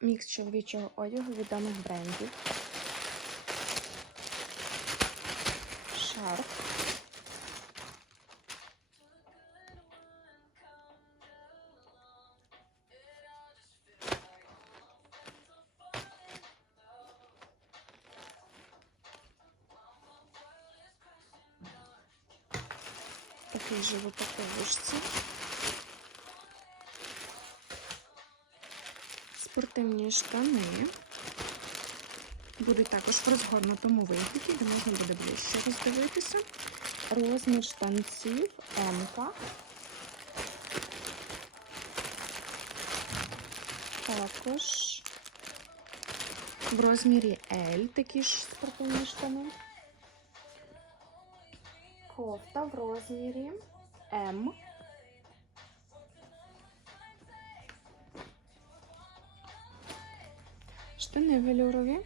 Мікс чоловічого одягу відомих брендів. Шарф. Такий же в упаковочці. Спортивні штани. Будуть також в розгорнутому вигляді, де можна буде ближче роздивитися. Розмір штанців М. Також в розмірі L такі ж спортивні штани. Кофта в розмірі М. Штани велюрові,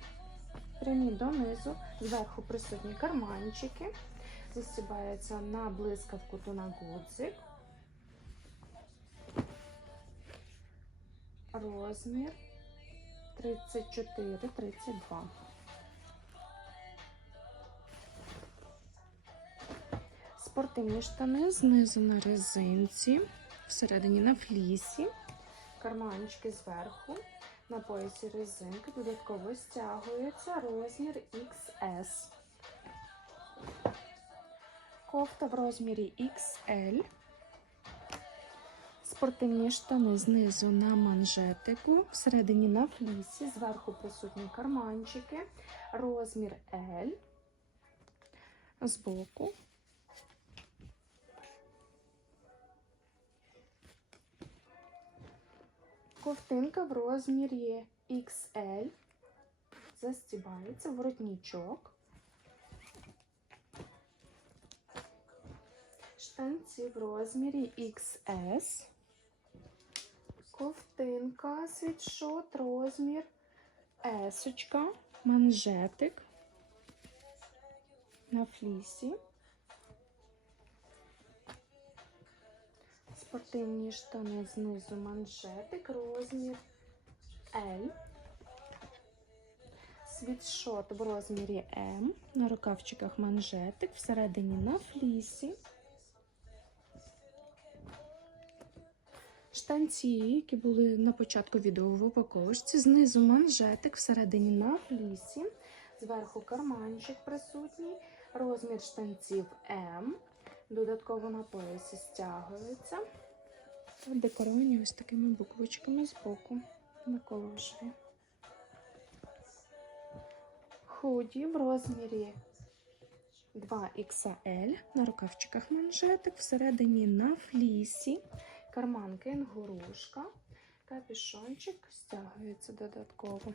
прямі донизу, зверху присутні карманчики, застібаються на блискавку то на гудзик. Розмір 34-32. Спортивні штани знизу на резинці, всередині на флісі, карманчики зверху, на поясі резинки, додатково стягується розмір XS. Кофта в розмірі XL. Спортивні штани знизу на манжетику, всередині на флісі, зверху присутні карманчики, розмір L. Збоку Ковтинка в розмірі XL. Застібається воротничок. Штанці в розмірі XS. Ковтинка, світшот, розмір S, манжетик на флісі. Спортивні штани знизу манжетик, розмір L. Світшот в розмірі М. На рукавчиках манжетик, всередині на флісі. Штанці, які були на початку відео в упаковочці, знизу манжетик, всередині на флісі, зверху карманчик присутній, розмір штанців М. Додатково на поясі стягується. Декоровані ось такими буквочками з боку на колошві. Худі в розмірі 2XL на рукавчиках манжетик, всередині на флісі, карман кенгурушка, капюшончик стягується додатково.